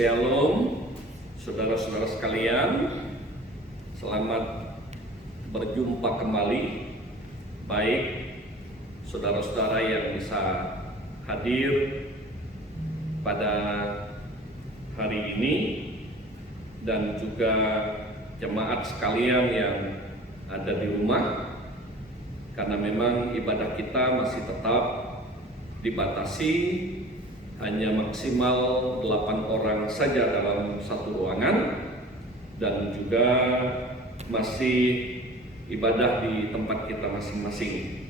Shalom, saudara-saudara sekalian, selamat berjumpa kembali. Baik saudara-saudara yang bisa hadir pada hari ini dan juga jemaat sekalian yang ada di rumah, karena memang ibadah kita masih tetap dibatasi hanya maksimal 8 orang saja dalam satu ruangan, dan juga masih ibadah di tempat kita masing-masing.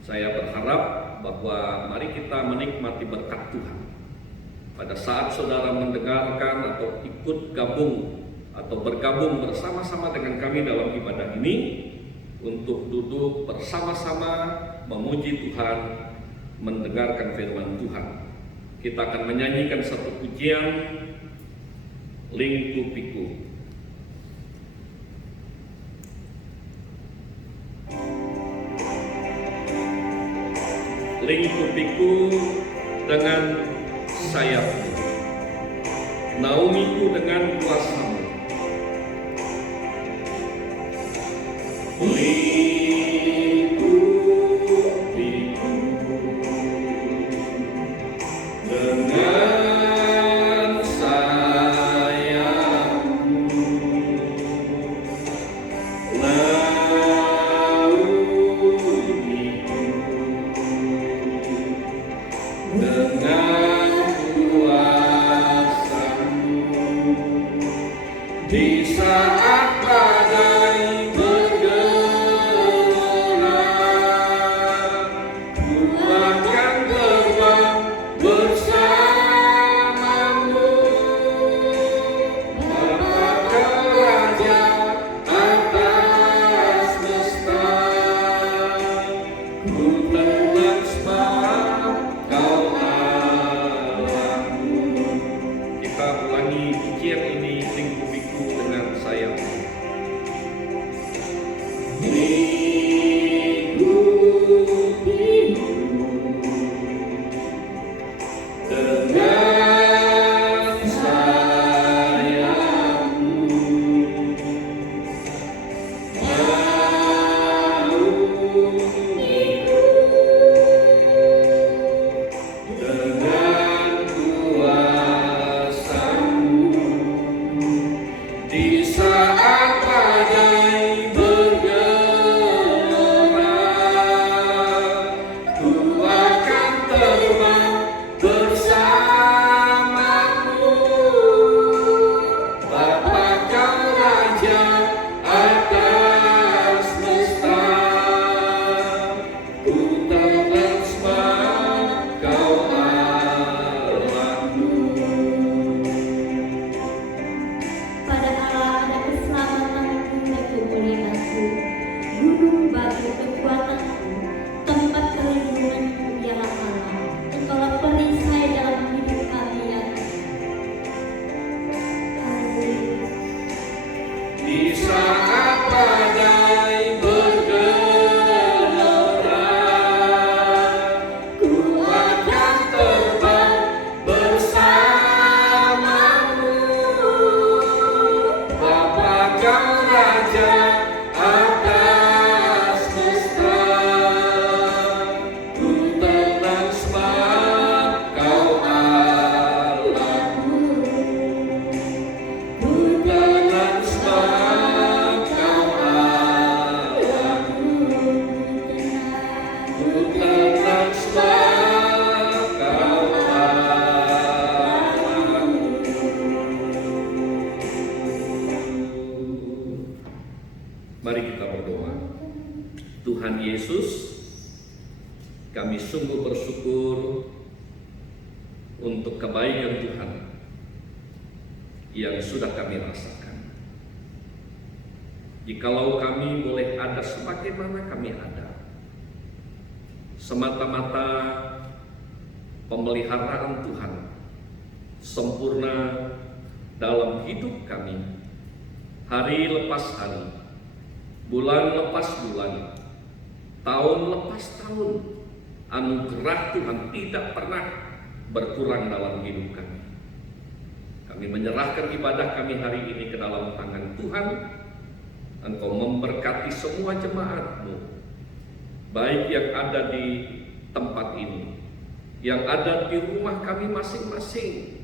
Saya berharap bahwa mari kita menikmati berkat Tuhan. Pada saat saudara mendengarkan atau ikut gabung atau bergabung bersama-sama dengan kami dalam ibadah ini, untuk duduk bersama-sama memuji Tuhan, mendengarkan firman Tuhan. Kita akan menyanyikan satu pujian, Lingku Piku. Lingku piku dengan sayapmu, naungiku dengan kuasamu. Lingku piku dengan sayapmu, naungiku dengan kuasamu. Di saat badai bergelora, ku akan terbang bersamamu. Bapa Kau Raja atas semesta, ku telah sembah Kau Allahku. Kita ulangi pujian ini, Lingku piku dengan sayapmu. Lingku piku dengan sayapmu, naungiku dengan kuasamu. Di saat badai bergelora, ku akan terbang bersamamu. Bapa Kau Raja atas semesta, ku telah sembah Kau Allahku. Pada Allah ada keselamatanku dan kemuliaanku, gunung batu kekuatanku, tempat perlindunganku ialah Allah. Engkaulah perisai dalam hidup kami ya Tuhan. Di saat badai bergelora, ku akan terbang bersamamu. Bapa Kau Raja atas semesta, ku telah sembah Kau Allahku. Ku telah sembah Kau Allahku. Ku telah sembah Kau Allahku. Mari kita berdoa. Tuhan Yesus, kami sungguh bersyukur untuk kebaikan Tuhan yang sudah kami rasakan. Jikalau kami boleh ada sebagaimana kami ada, semata-mata pemeliharaan Tuhan sempurna dalam hidup kami, hari lepas hari, bulan lepas bulan, tahun lepas tahun. Anugerah Tuhan tidak pernah berkurang dalam hidup kami. Kami menyerahkan ibadah kami hari ini ke dalam tangan Tuhan. Engkau memberkati semua jemaat-Mu, baik yang ada di tempat ini, yang ada di rumah kami masing-masing.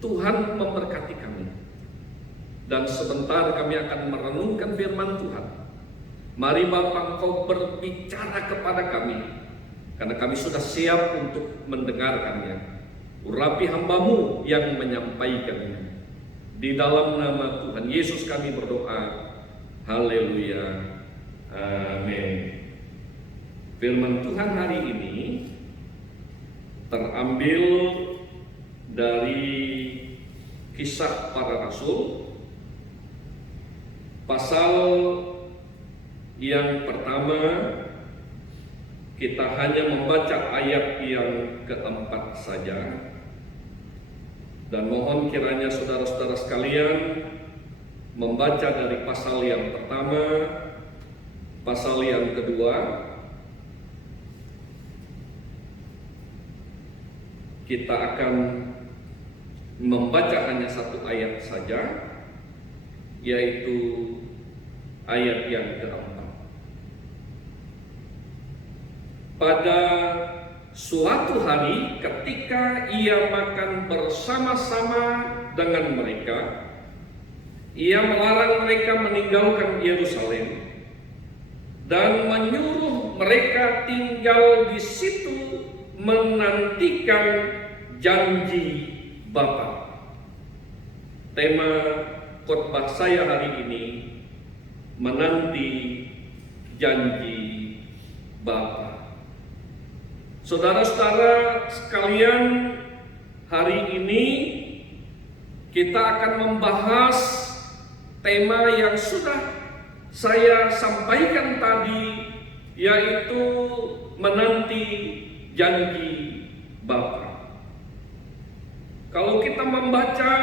Tuhan memberkati kami. Dan sebentar kami akan merenungkan firman Tuhan. Mari Bapa, Engkau berbicara kepada kami, karena kami sudah siap untuk mendengarkannya. Urapi hamba-Mu yang menyampaikannya. Di dalam nama Tuhan Yesus kami berdoa. Haleluya. Amin. Firman Tuhan hari ini terambil dari Kisah Para Rasul, pasal yang pertama. Kita hanya membaca ayat yang keempat saja. Dan mohon kiranya saudara-saudara sekalian membaca dari pasal yang pertama, pasal yang kedua. Kita akan membaca hanya satu ayat saja, yaitu ayat yang keempat. Pada suatu hari ketika ia makan bersama-sama dengan mereka, ia melarang mereka meninggalkan Yerusalem dan menyuruh mereka tinggal di situ menantikan janji Bapa. Tema khotbah saya hari ini, menanti janji Bapa. Saudara-saudara sekalian, hari ini kita akan membahas tema yang sudah saya sampaikan tadi, yaitu menanti janji Bapa. Kalau kita membaca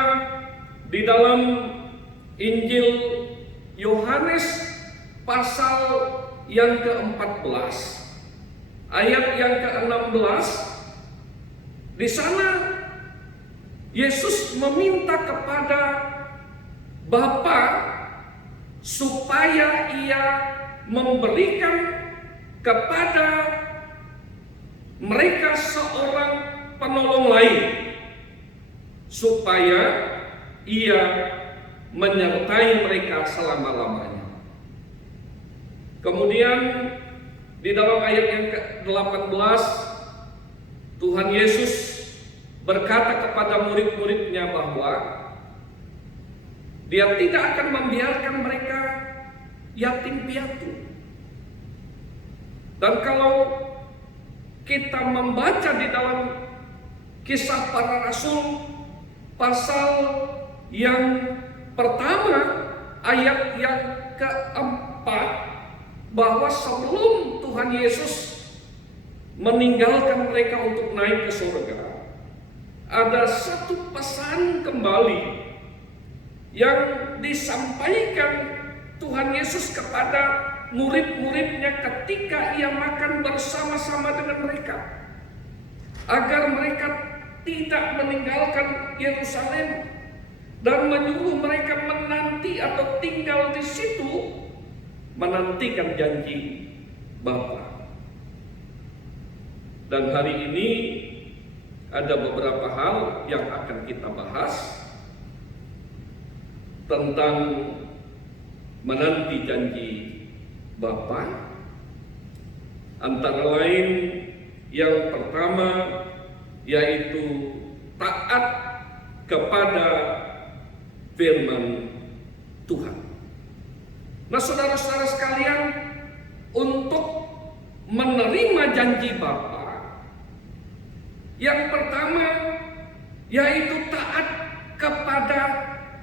di dalam Injil Yohanes pasal yang ke-14, ayat yang ke-16, di sana Yesus meminta kepada Bapa supaya ia memberikan kepada mereka seorang penolong lain, supaya ia menyertai mereka selama-lamanya. Kemudian di dalam ayat yang ke-18, Tuhan Yesus berkata kepada murid-muridnya bahwa Dia tidak akan membiarkan mereka yatim piatu. Dan kalau kita membaca di dalam Kisah Para Rasul pasal yang pertama ayat yang keempat, bahwa sebelum Tuhan Yesus meninggalkan mereka untuk naik ke surga, ada satu pesan kembali yang disampaikan Tuhan Yesus kepada murid-muridnya ketika ia makan bersama-sama dengan mereka, agar mereka tidak meninggalkan Yerusalem dan menyuruh mereka menanti atau tinggal di situ menantikan janji Bapa. Dan hari ini ada beberapa hal yang akan kita bahas tentang menanti janji Bapa. Antara lain yang pertama yaitu taat kepada firman Tuhan. Nah, saudara-saudara sekalian, untuk menerima janji Bapa, yang pertama yaitu taat kepada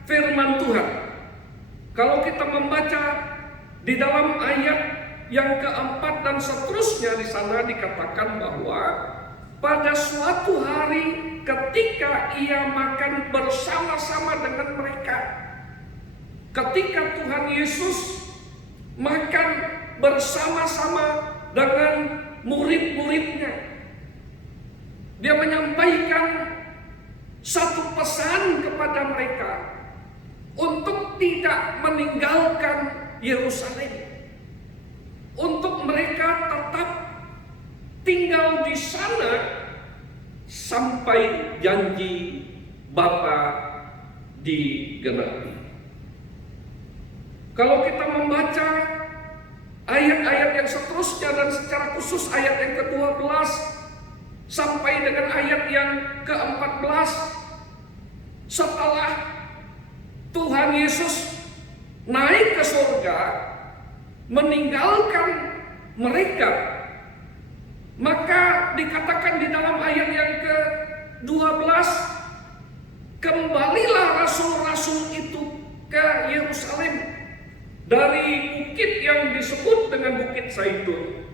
firman Tuhan. Kalau kita membaca di dalam ayat yang keempat dan seterusnya, di sana dikatakan bahwa pada suatu hari ketika ia makan bersama-sama dengan mereka, ketika Tuhan Yesus makan bersama-sama dengan murid-muridnya, Dia menyampaikan satu pesan kepada mereka untuk tidak meninggalkan Yerusalem, untuk mereka tetap tinggal di sana sampai janji Bapa digenapi. Kalau kita membaca ayat-ayat yang seterusnya dan secara khusus ayat yang ke-12 sampai dengan ayat yang ke-14, setelah Tuhan Yesus naik ke surga meninggalkan mereka, maka dikatakan di dalam ayat yang ke-12, kembalilah rasul-rasul itu ke Yerusalem dari bukit yang disebut dengan Bukit Zaitun,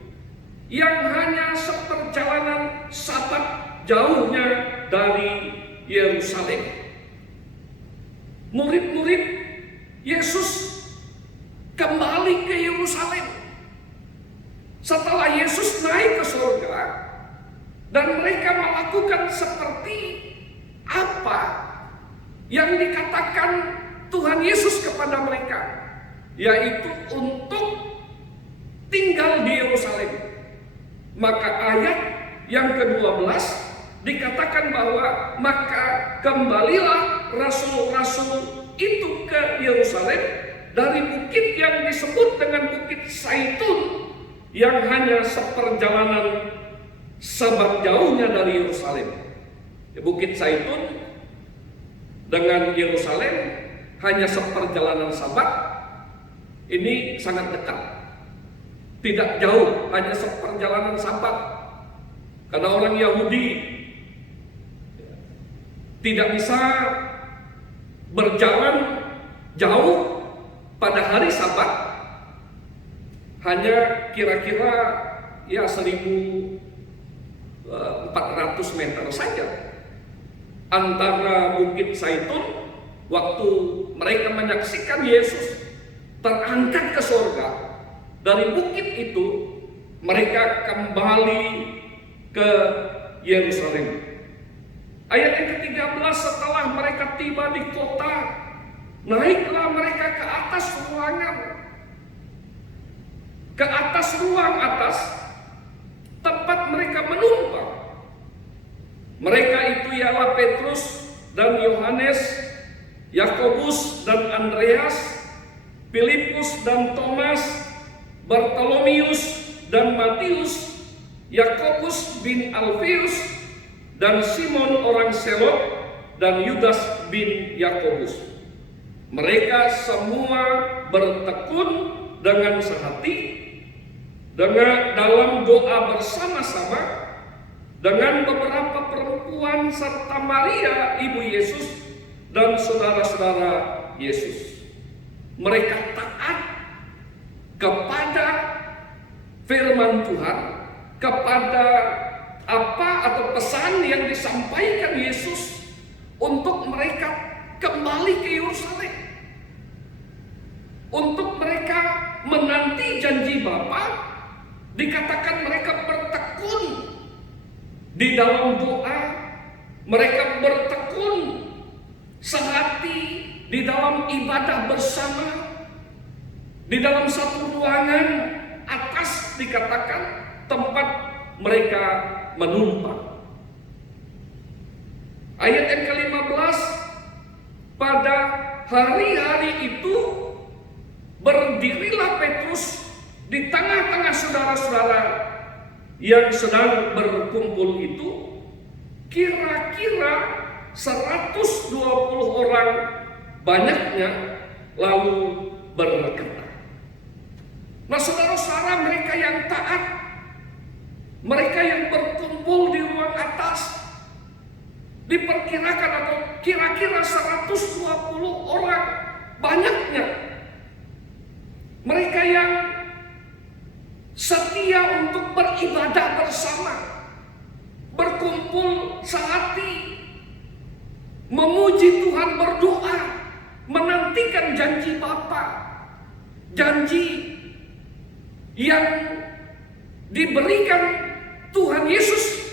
yang hanya seperjalanan Sabat jauhnya dari Yerusalem. Murid-murid Yesus kembali ke Yerusalem setelah Yesus naik ke surga, dan mereka melakukan seperti apa yang dikatakan Tuhan Yesus kepada mereka, yaitu untuk tinggal di Yerusalem. Maka ayat yang ke-12 dikatakan bahwa maka kembalilah rasul-rasul itu ke Yerusalem dari bukit yang disebut dengan Bukit Zaitun, yang hanya seperjalanan Sabat jauhnya dari Yerusalem. Bukit Zaitun dengan Yerusalem hanya seperjalanan Sabat, ini sangat dekat, tidak jauh, hanya seperjalanan Sabat. Karena orang Yahudi tidak bisa berjalan jauh pada hari Sabat, hanya kira-kira ya 1.400 meter saja antara Bukit Zaitun waktu mereka menyaksikan Yesus terangkat ke surga. Dari bukit itu mereka kembali ke Yerusalem. Ayat yang ke-13, setelah mereka tiba di kota, naiklah mereka ke atas ruangan, ke atas ruang atas tempat mereka menumpang. Mereka itu ialah Petrus dan Yohanes, Yakobus dan Andreas, Filipus dan Thomas, Bartolomius dan Matius, Yakobus bin Alfeus dan Simon orang Selot, dan Yudas bin Yakobus. Mereka semua bertekun dengan sehati, dengan dalam doa bersama-sama dengan beberapa perempuan serta Maria ibu Yesus dan saudara-saudara Yesus. Mereka taat kepada firman Tuhan, kepada apa atau pesan yang disampaikan Yesus untuk mereka kembali ke Yerusalem, untuk mereka menanti janji Bapa. Dikatakan mereka bertekun di dalam doa, mereka bertekun sehati di dalam ibadah bersama, di dalam satu ruangan atas, dikatakan tempat mereka menumpang. Ayat yang ke-15, pada hari-hari itu berdirilah Petrus di tengah-tengah saudara-saudara yang sedang berkumpul itu, kira-kira 120 orang banyaknya, lalu berkata. Nah, saudara-saudara, mereka yang taat, mereka yang berkumpul di ruang atas, diperkirakan atau kira-kira 120 orang banyaknya. Mereka yang setia untuk beribadah bersama, berkumpul sehati, memuji Tuhan, berdoa, menantikan janji Bapa, janji yang diberikan Tuhan Yesus,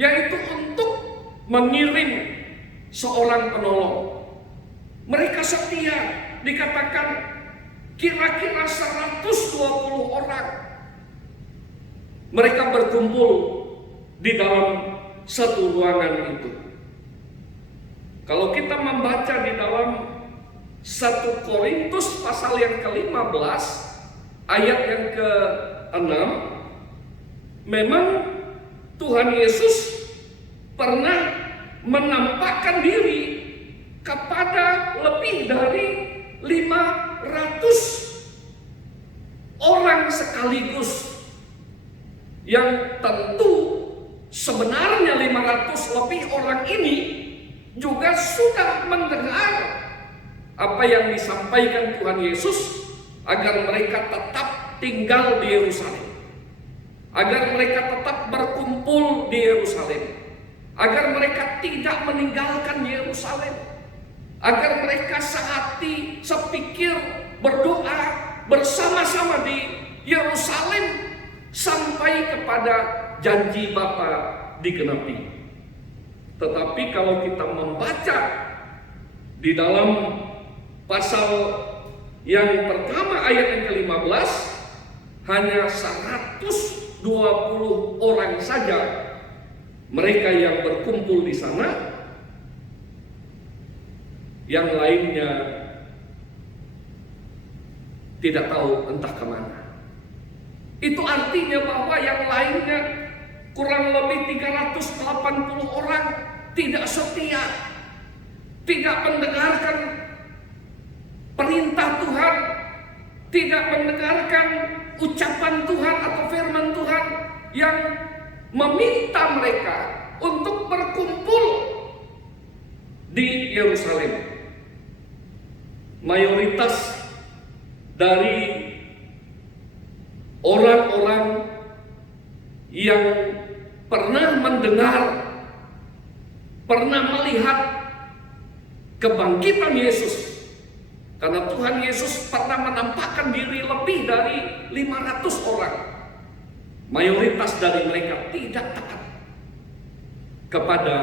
yaitu untuk mengirim seorang penolong, Mereka setia, dikatakan kira-kira 120 orang. Mereka berkumpul di dalam satu ruangan itu. Kalau kita membaca di dalam 1 Korintus pasal yang ke-15 ayat yang ke-6, memang Tuhan Yesus pernah menampakkan diri kepada lebih dari 500 orang sekaligus, yang tentu sebenarnya 500 lebih orang ini juga sudah mendengar apa yang disampaikan Tuhan Yesus agar mereka tetap tinggal di Yerusalem, agar mereka tetap berkumpul di Yerusalem, agar mereka tidak meninggalkan Yerusalem, agar mereka sehati, sepikir, berdoa bersama-sama di Yerusalem sampai kepada janji Bapa digenapi. Tetapi kalau kita membaca di dalam pasal yang pertama ayat yang ke-15, hanya 120 orang saja mereka yang berkumpul di sana. Yang lainnya tidak tahu entah kemana. Itu artinya bahwa yang lainnya kurang lebih 380 orang tidak setia, tidak mendengarkan perintah Tuhan, tidak mendengarkan ucapan Tuhan atau firman Tuhan yang meminta mereka untuk berkumpul di Yerusalem. Mayoritas dari orang-orang yang pernah mendengar, pernah melihat kebangkitan Yesus, karena Tuhan Yesus pernah menampakkan diri lebih dari 500 orang. Mayoritas dari mereka tidak taat kepada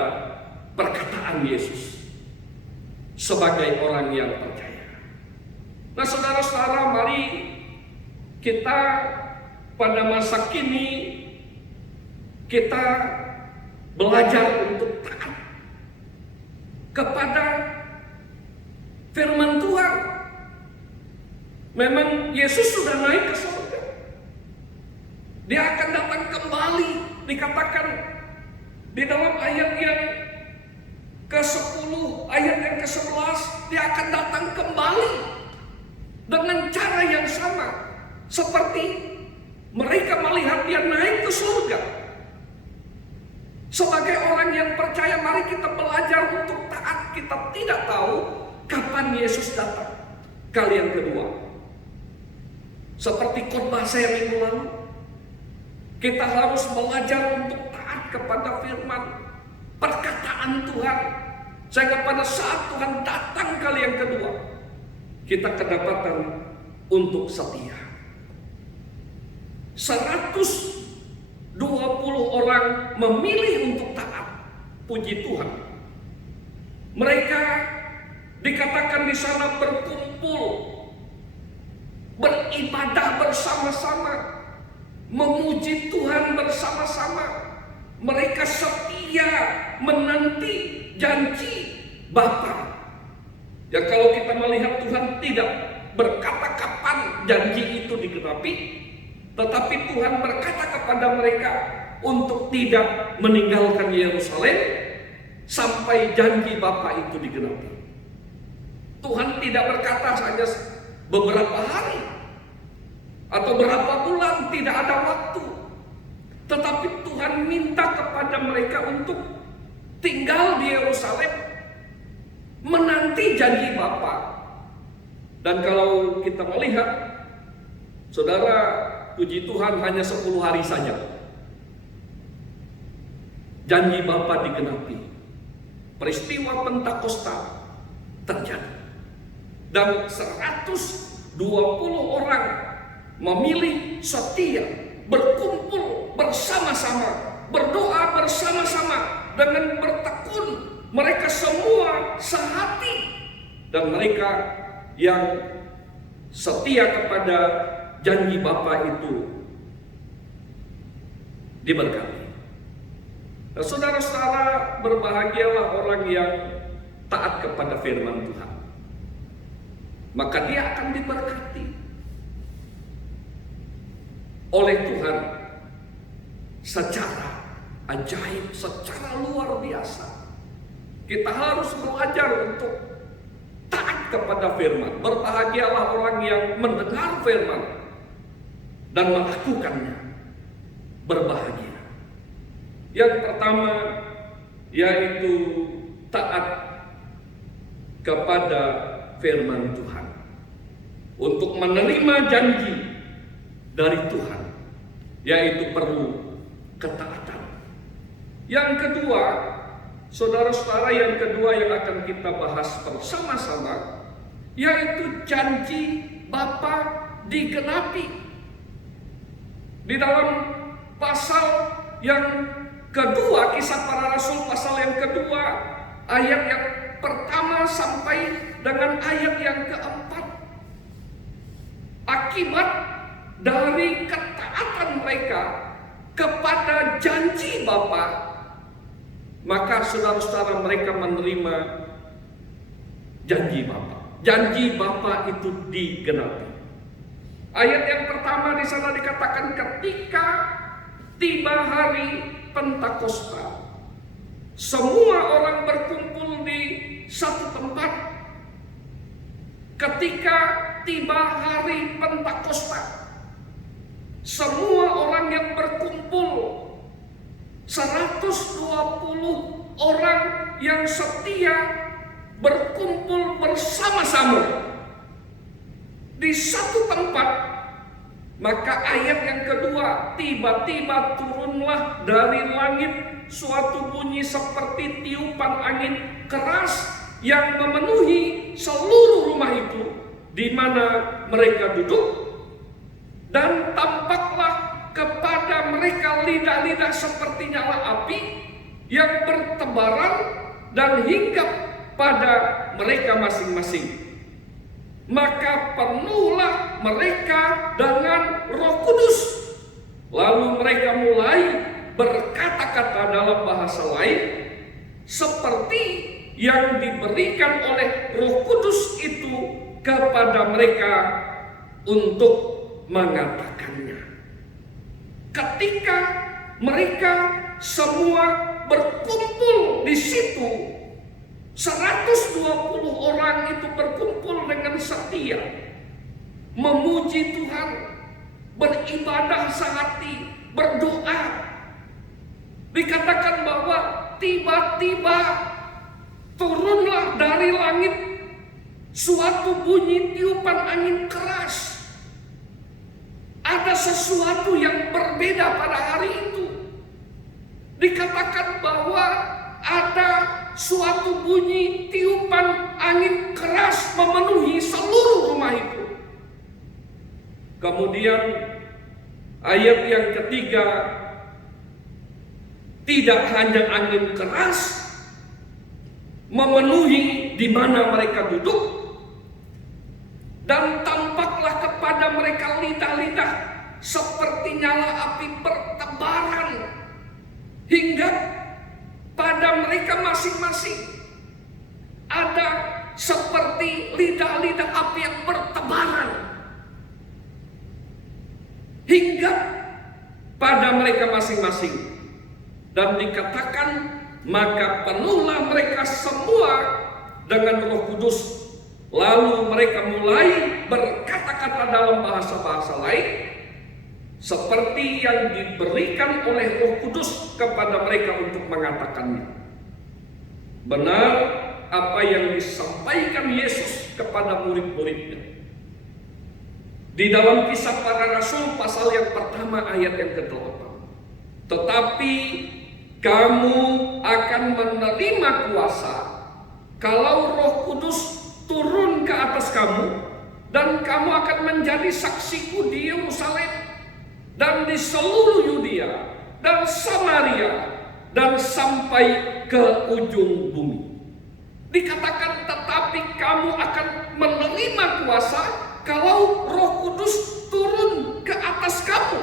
perkataan Yesus sebagai orang yang percaya. Nah, saudara-saudara, mari kita pada masa kini kita belajar untuk taat kepada firman Tuhan. Memang Yesus sudah naik ke surga. Dia akan datang kembali, dikatakan di dalam ayat yang ke-10, ayat yang ke-11, dia akan datang kembali dengan cara yang sama seperti mereka melihat dia naik ke surga. Sebagai orang yang percaya, mari kita belajar untuk taat. Kita tidak tahu kapan Yesus datang kali yang kedua. Seperti khotbah saya minggu lalu, kita harus belajar untuk taat kepada firman, perkataan Tuhan, sehingga pada saat Tuhan datang kali yang kedua, kita kedapatan untuk setia. 120 orang memilih untuk taat. Puji Tuhan. Mereka dikatakan di sana berkumpul, beribadah bersama-sama, memuji Tuhan bersama-sama. Mereka setia menanti janji Bapa. Ya, kalau kita melihat Tuhan tidak berkata kapan janji itu digenapi, tetapi Tuhan berkata kepada mereka untuk tidak meninggalkan Yerusalem sampai janji Bapa itu digenapi. Tuhan tidak berkata saja beberapa hari atau berapa bulan, tidak ada waktu. Tetapi Tuhan minta kepada mereka untuk tinggal di Yerusalem, menanti janji Bapa. Dan kalau kita melihat, saudara, puji Tuhan, hanya 10 hari saja janji Bapa digenapi. Peristiwa Pentakosta terjadi. Dan 120 orang memilih setia, berkumpul bersama-sama, berdoa bersama-sama dengan bertekun. Mereka semua sehati dan mereka yang setia kepada janji Bapa itu diberkati. Nah, saudara-saudara, berbahagialah orang yang taat kepada firman Tuhan, maka dia akan diberkati oleh Tuhan secara ajaib, secara luar biasa. Kita harus belajar untuk taat kepada firman. Berbahagialah orang yang mendengar firman dan melakukannya. Berbahagia. Yang pertama yaitu taat kepada firman Tuhan. Untuk menerima janji dari Tuhan, yaitu perlu ketaatan. Yang kedua, saudara-saudara, yang kedua yang akan kita bahas bersama-sama, yaitu janji Bapa digenapi. Di dalam pasal yang kedua, Kisah Para Rasul pasal yang kedua, ayat yang pertama sampai dengan ayat yang keempat. Akibat dari ketaatan mereka kepada janji Bapa, maka saudara-saudara, mereka menerima janji Bapa. Janji Bapa itu digenapi. Ayat yang pertama di sana dikatakan, ketika tiba hari Pentakosta, semua orang berkumpul di satu tempat. Ketika tiba hari Pentakosta, semua orang yang berkumpul, 120 orang yang setia berkumpul bersama-sama di satu tempat. Maka ayat yang kedua, tiba-tiba turunlah dari langit suatu bunyi seperti tiupan angin keras yang memenuhi seluruh rumah itu di mana mereka duduk, dan tampaklah kepada mereka lidah-lidah seperti nyala api yang bertebaran dan hinggap pada mereka masing-masing. Maka penuhlah mereka dengan Roh Kudus. Lalu mereka mulai berkata-kata dalam bahasa lain seperti yang diberikan oleh Roh Kudus itu kepada mereka untuk mengatakannya. Ketika mereka semua berkumpul di situ, 120 orang itu berkumpul dengan setia, memuji Tuhan, beribadah sehati, berdoa. Dikatakan bahwa tiba-tiba turunlah dari langit suatu bunyi tiupan angin keras. Ada sesuatu yang berbeda pada hari itu. Dikatakan bahwa ada suatu bunyi tiupan angin keras memenuhi seluruh rumah itu. Kemudian ayat yang ketiga, tidak hanya angin keras memenuhi di mana mereka duduk, dan tampaklah kepada mereka lidah-lidah seperti nyala api bertebaran hingga pada mereka masing-masing. Ada seperti lidah-lidah api yang bertebaran hingga pada mereka masing-masing. Dan dikatakan, maka penuhlah mereka semua dengan Roh Kudus. Lalu mereka mulai berkata-kata dalam bahasa-bahasa lain seperti yang diberikan oleh Roh Kudus kepada mereka untuk mengatakannya. Benar apa yang disampaikan Yesus kepada murid-muridnya di dalam Kisah Para Rasul pasal yang pertama ayat yang ke-8. Tetapi kamu akan menerima kuasa kalau Roh Kudus turun ke atas kamu, dan kamu akan menjadi saksiku di Yerusalem dan di seluruh Yudea dan Samaria dan sampai ke ujung bumi. Dikatakan tetapi kamu akan menerima kuasa kalau Roh Kudus turun ke atas kamu.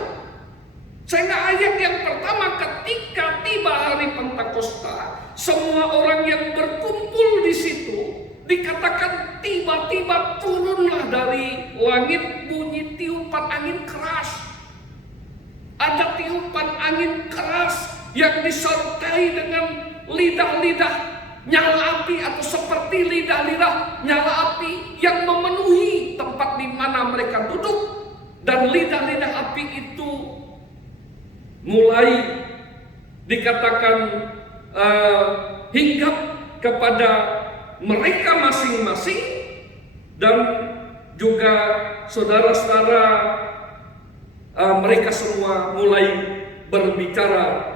Sehingga ayat yang pertama, ketika tiba hari Pentakosta, semua orang yang berkumpul di situ dikatakan tiba-tiba turunlah dari langit bunyi tiupan angin keras. Ada tiupan angin keras yang disertai dengan lidah-lidah nyala api, atau seperti lidah-lidah nyala api yang memenuhi tempat di mana mereka duduk. Dan lidah-lidah api itu mulai dikatakan hinggap kepada mereka masing-masing, dan juga saudara-saudara mereka semua mulai berbicara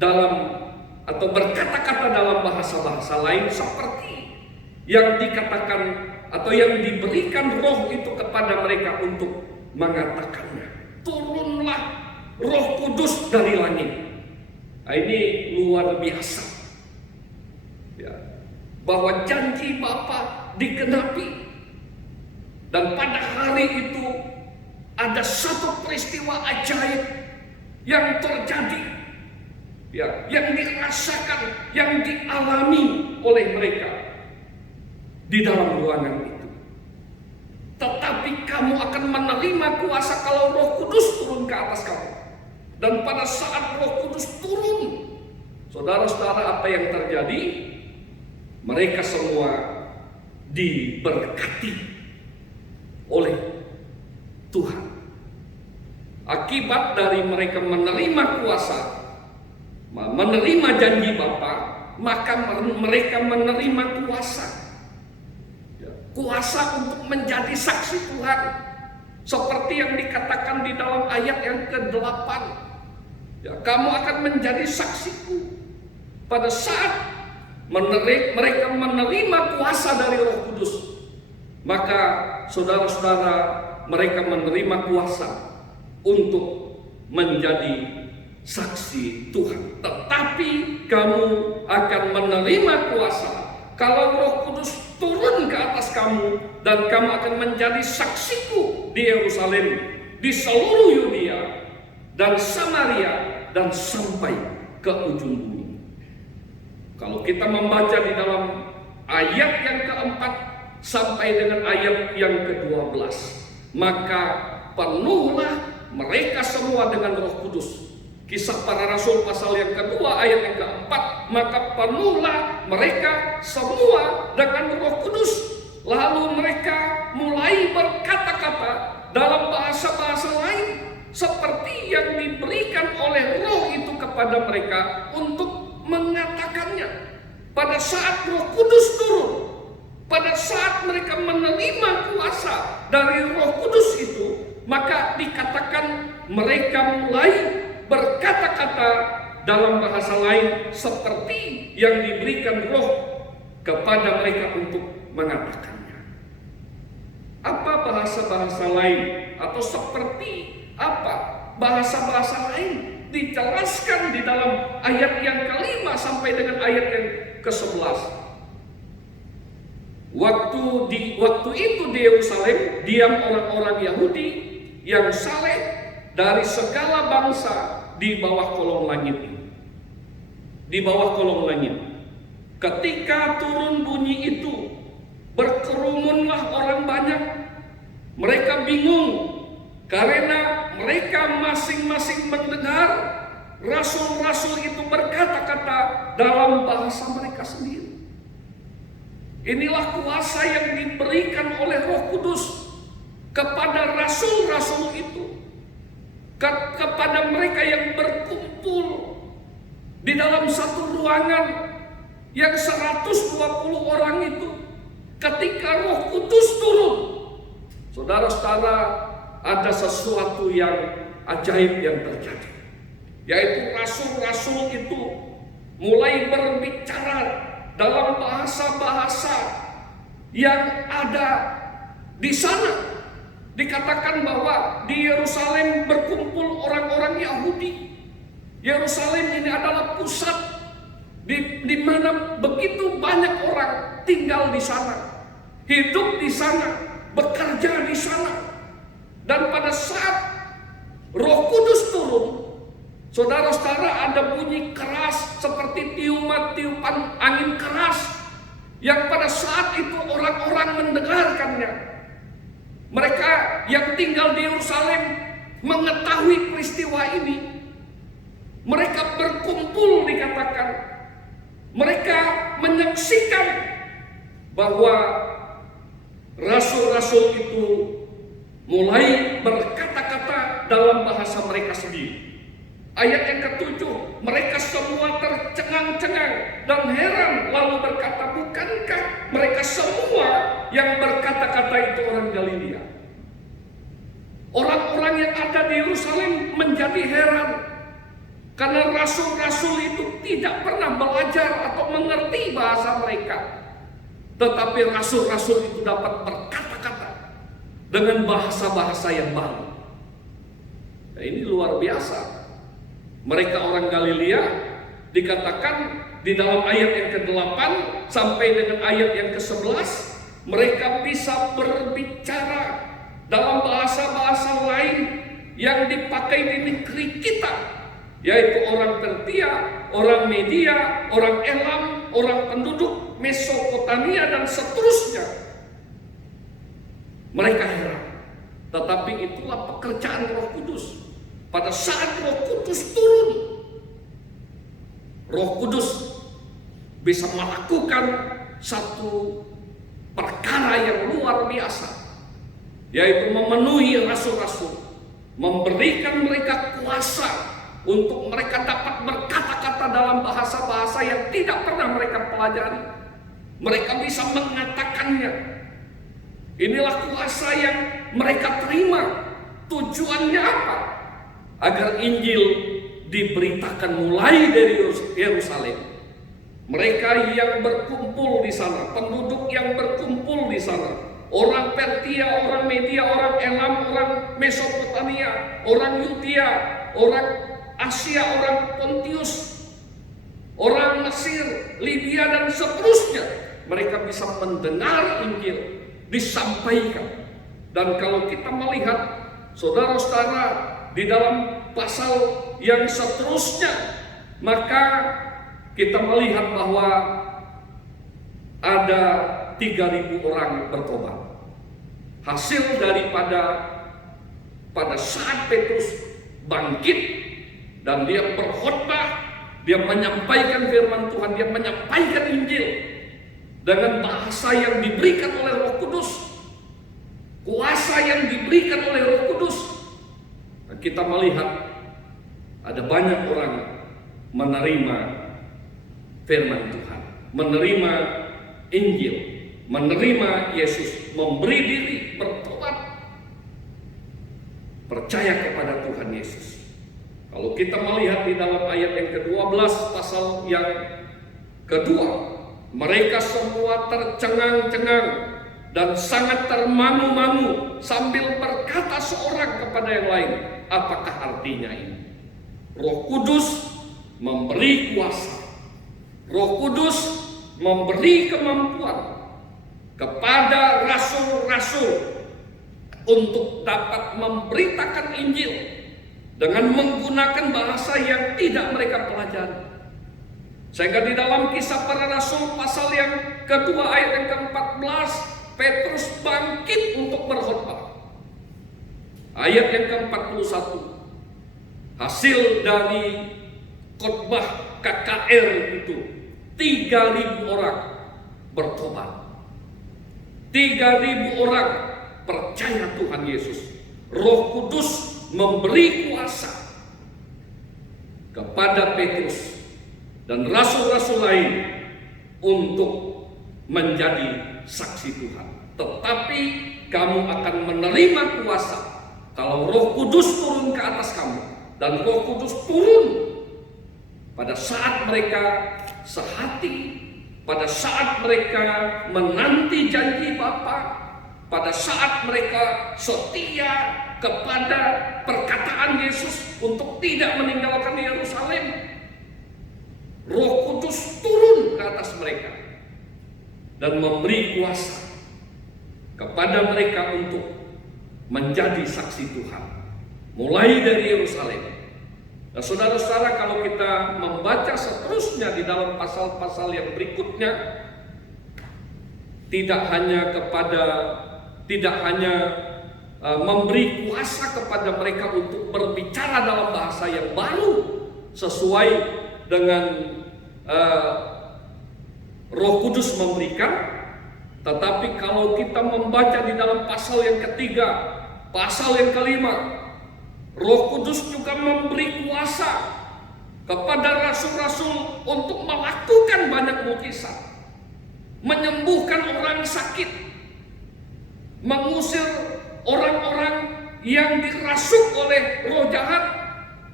dalam atau berkata-kata dalam bahasa-bahasa lain seperti yang dikatakan atau yang diberikan Roh itu kepada mereka untuk mengatakannya. Turunlah Roh Kudus dari langit. Nah, ini luar biasa. Ya, bahwa janji Bapa digenapi. Dan pada hari itu ada satu peristiwa ajaib yang terjadi, ya, yang dirasakan, yang dialami oleh mereka di dalam ruangan itu. Tetapi kamu akan menerima kuasa kalau Roh Kudus turun ke atas kamu. Dan pada saat Roh Kudus turun, saudara-saudara, apa yang terjadi? Mereka semua diberkati oleh Tuhan. Akibat dari mereka menerima kuasa, menerima janji Bapa, maka mereka menerima kuasa. Kuasa untuk menjadi saksi Tuhan. Seperti yang dikatakan di dalam ayat yang ke-8. Ya, kamu akan menjadi saksiku. Pada saat mereka menerima kuasa dari Roh Kudus, maka saudara-saudara, mereka menerima kuasa untuk menjadi saksi Tuhan. Tetapi kamu akan menerima kuasa kalau Roh Kudus turun ke atas kamu, dan kamu akan menjadi saksiku di Yerusalem, di seluruh Yudea dan Samaria, dan sampai ke ujung bumi. Kalau kita membaca di dalam ayat yang keempat sampai dengan ayat yang ke-12, maka penuhlah mereka semua dengan Roh Kudus. Kisah Para Rasul pasal yang kedua ayat yang keempat, maka penuhlah mereka semua dengan Roh Kudus. Lalu mereka mulai berkata-kata dalam bahasa-bahasa lain seperti yang diberikan oleh Roh itu kepada mereka untuk mengatakannya. Pada saat Roh Kudus turun, pada saat mereka menerima kuasa dari Roh Kudus itu, maka dikatakan mereka mulai berkata-kata dalam bahasa lain seperti yang diberikan Roh kepada mereka untuk mengatakannya. Apa bahasa-bahasa lain atau seperti apa bahasa-bahasa lain dijelaskan di dalam ayat yang ke-5 sampai dengan ayat yang ke-11. Waktu itu di Yerusalem diam orang-orang Yahudi yang saleh dari segala bangsa di bawah kolong langit ini. Di bawah kolong langit. Ketika turun bunyi itu, berkerumunlah orang banyak. Mereka bingung karena mereka masing-masing mendengar rasul-rasul itu berkata-kata dalam bahasa mereka sendiri. Inilah kuasa yang diberikan oleh Roh Kudus kepada rasul-rasul itu, kepada mereka yang berkumpul di dalam satu ruangan yang 120 orang itu. Ketika Roh Kudus turun, saudara-saudara, ada sesuatu yang ajaib yang terjadi, yaitu rasul-rasul itu mulai berbicara dalam bahasa-bahasa yang ada di sana. Dikatakan bahwa di Yerusalem berkumpul orang-orang Yahudi. Yerusalem ini adalah pusat di mana begitu banyak orang tinggal di sana. hidup di sana, bekerja di sana. Dan pada saat Roh Kudus turun, saudara-saudara, ada bunyi keras seperti tiupan angin keras yang pada saat itu orang-orang mendengarkannya. Mereka yang tinggal di Yerusalem mengetahui peristiwa ini. Mereka berkumpul, dikatakan. Mereka menyaksikan bahwa rasul-rasul itu mulai berkata-kata dalam bahasa mereka sendiri. Ayat yang ke-7, mereka semua tercengang-cengang dan heran, lalu berkata, bukankah mereka semua yang berkata-kata itu orang Galilea? Orang-orang yang ada di Yerusalem menjadi heran karena rasul-rasul itu tidak pernah belajar atau mengerti bahasa mereka. Tetapi rasul-rasul itu dapat berkata-kata dengan bahasa-bahasa yang baru. Nah, ini luar biasa. Mereka orang Galilea, dikatakan di dalam ayat yang ke-8 sampai dengan ayat yang ke-11, mereka bisa berbicara dalam bahasa-bahasa lain yang dipakai di negeri kita, yaitu orang Persia, orang Media, orang Elam, orang penduduk Mesopotamia, dan seterusnya. Mereka heran, tetapi itulah pekerjaan Roh Kudus. Pada saat Roh Kudus turun, Roh Kudus bisa melakukan satu perkara yang luar biasa, yaitu memenuhi rasul-rasul, memberikan mereka kuasa untuk mereka dapat berkata-kata dalam bahasa-bahasa yang tidak pernah mereka pelajari. Mereka bisa mengatakannya. Inilah kuasa yang mereka terima. Tujuannya apa? Agar Injil diberitakan mulai dari Yerusalem. Mereka yang berkumpul di sana, penduduk yang berkumpul di sana, orang Persia, orang Media, orang Elam, orang Mesopotamia, orang Yudea, orang Asia, orang Pontius, orang Mesir, Libya, dan seterusnya. Mereka bisa mendengar Injil disampaikan. Dan kalau kita melihat, saudara-saudara, di dalam pasal yang seterusnya, maka kita melihat bahwa ada 3.000 orang bertobat. Hasil daripada pada saat Petrus bangkit dan dia berkhotbah, dia menyampaikan firman Tuhan, dia menyampaikan Injil dengan bahasa yang diberikan oleh Roh Kudus, kuasa yang diberikan oleh Roh Kudus. Kita melihat ada banyak orang menerima firman Tuhan, menerima Injil, menerima Yesus, memberi diri, bertobat, percaya kepada Tuhan Yesus. Kalau kita melihat di dalam ayat yang ke-12 pasal yang kedua, mereka semua tercengang-cengang dan sangat termangu-mangu sambil berkata seorang kepada yang lain, apakah artinya ini? Roh Kudus memberi kuasa, Roh Kudus memberi kemampuan kepada rasul-rasul untuk dapat memberitakan Injil dengan menggunakan bahasa yang tidak mereka pelajari. Sehingga di dalam Kisah Para Rasul pasal yang kedua ayat yang ke-14, Petrus bangkit untuk berkhotbah. Ayat yang ke-41, hasil dari khotbah KKR itu 3.000 orang bertobat, 3.000 orang percaya Tuhan Yesus. Roh Kudus memberi kuasa kepada Petrus dan rasul-rasul lain untuk menjadi saksi Tuhan. Tetapi kamu akan menerima kuasa kalau Roh Kudus turun ke atas kamu. Dan Roh Kudus turun pada saat mereka sehati, pada saat mereka menanti janji Bapa, pada saat mereka setia kepada perkataan Yesus untuk tidak meninggalkan Yerusalem. Roh Kudus turun ke atas mereka dan memberi kuasa kepada mereka untuk menjadi saksi Tuhan, mulai dari Yerusalem. Nah, saudara-saudara, kalau kita membaca seterusnya di dalam pasal-pasal yang berikutnya, tidak hanya memberi kuasa kepada mereka untuk berbicara dalam bahasa yang baru sesuai dengan Roh Kudus memberikan, tetapi kalau kita membaca di dalam pasal yang ketiga, pasal yang kelima, Roh Kudus juga memberi kuasa kepada rasul-rasul untuk melakukan banyak mukjizat, menyembuhkan orang sakit, mengusir orang-orang yang dirasuk oleh roh jahat,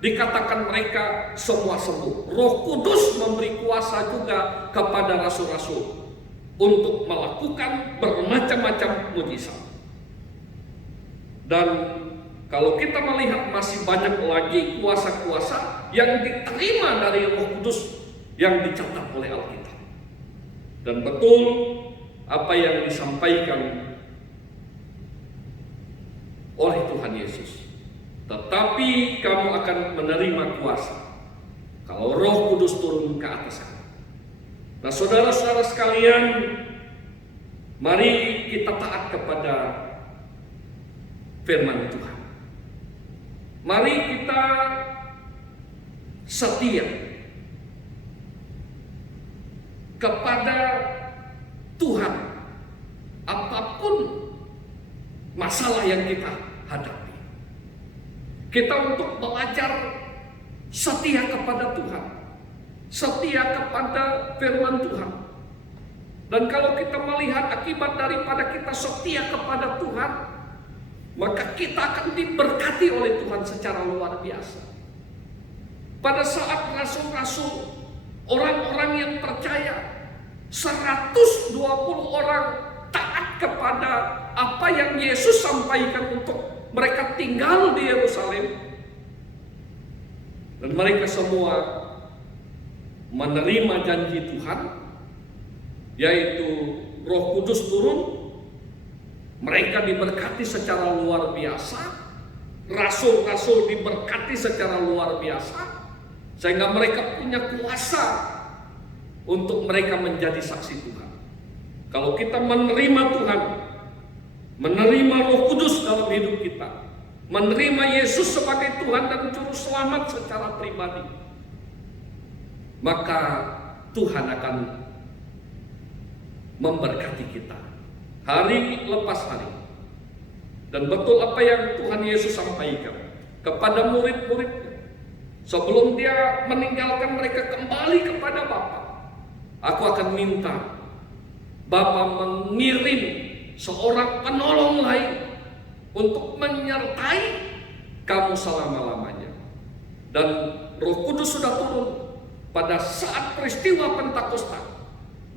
dikatakan mereka semua sembuh. Roh Kudus memberi kuasa juga kepada rasul-rasul untuk melakukan bermacam-macam mukjizat. Dan kalau kita melihat masih banyak lagi kuasa-kuasa yang diterima dari Roh Kudus yang dicatat oleh Alkitab. Dan betul apa yang disampaikan oleh Tuhan Yesus. Tetapi kamu akan menerima kuasa kalau Roh Kudus turun ke atas kamu. Nah, saudara-saudara sekalian, mari kita taat kepada firman Tuhan. Mari kita setia kepada Tuhan apapun masalah yang kita hadapi. Kita untuk belajar setia kepada Tuhan, setia kepada firman Tuhan. Dan kalau kita melihat akibat daripada kita setia kepada Tuhan, maka kita akan diberkati oleh Tuhan secara luar biasa. Pada saat rasul-rasul, orang-orang yang percaya, 120 orang taat kepada apa yang Yesus sampaikan untuk mereka tinggal di Yerusalem. Dan mereka semua menerima janji Tuhan, yaitu Roh Kudus turun. Mereka diberkati secara luar biasa. Rasul-rasul diberkati secara luar biasa, sehingga mereka punya kuasa untuk mereka menjadi saksi Tuhan. Kalau kita menerima Tuhan, menerima Roh Kudus dalam hidup kita, menerima Yesus sebagai Tuhan dan Juru Selamat secara pribadi, maka Tuhan akan memberkati kita hari lepas hari. Dan betul apa yang Tuhan Yesus sampaikan kepada murid-muridnya sebelum dia meninggalkan mereka kembali kepada Bapa. Aku akan minta Bapa mengirim seorang penolong lain untuk menyertai kamu selama-lamanya. Dan Roh Kudus sudah turun pada saat peristiwa Pentakosta.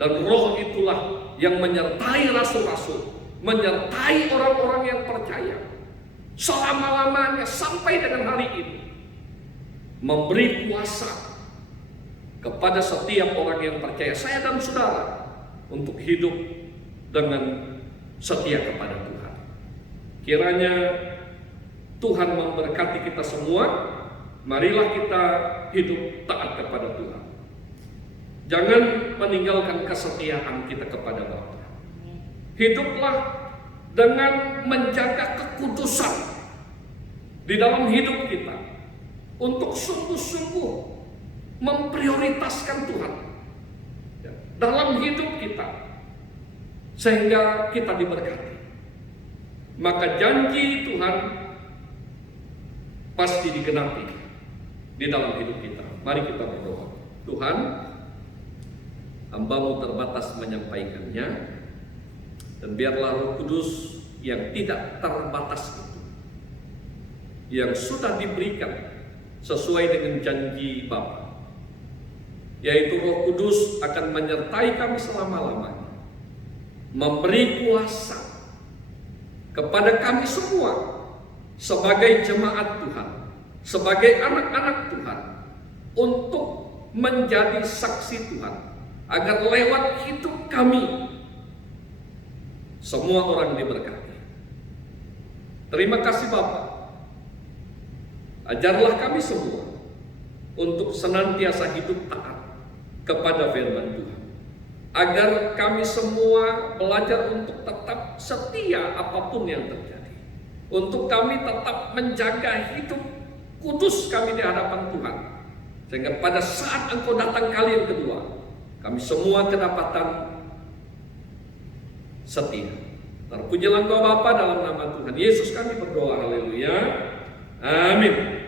Dan Roh itulah yang menyertai rasul-rasul, menyertai orang-orang yang percaya selama-lamanya sampai dengan hari ini, memberi kuasa kepada setiap orang yang percaya, saya dan saudara, untuk hidup dengan setia kepada Tuhan. Kiranya Tuhan memberkati kita semua. Marilah kita hidup taat kepada Tuhan. Jangan meninggalkan kesetiaan kita kepada Bapa. Hiduplah dengan menjaga kekudusan di dalam hidup kita, untuk sungguh-sungguh memprioritaskan Tuhan dalam hidup kita, sehingga kita diberkati. Maka janji Tuhan pasti digenapi di dalam hidup kita. Mari kita berdoa. Tuhan, hamba-Mu terbatas menyampaikannya, dan biarlah Roh Kudus yang tidak terbatas itu, yang sudah diberikan sesuai dengan janji Bapa, yaitu Roh Kudus akan menyertai kami selama-lamanya, memberi kuasa kepada kami semua sebagai jemaat Tuhan, sebagai anak-anak Tuhan, untuk menjadi saksi Tuhan, agar lewat hidup kami Semua orang diberkati. Terima kasih Bapa. Ajarlah kami semua untuk senantiasa hidup taat kepada firman Tuhan, agar kami semua belajar untuk tetap setia apapun yang terjadi, untuk kami tetap menjaga hidup kudus kami di hadapan Tuhan, sehingga pada saat Engkau datang kali yang kedua, kami semua kedapatan setia. Terpujilah Engkau Bapa, dalam nama Tuhan Yesus kami berdoa, haleluya, amin.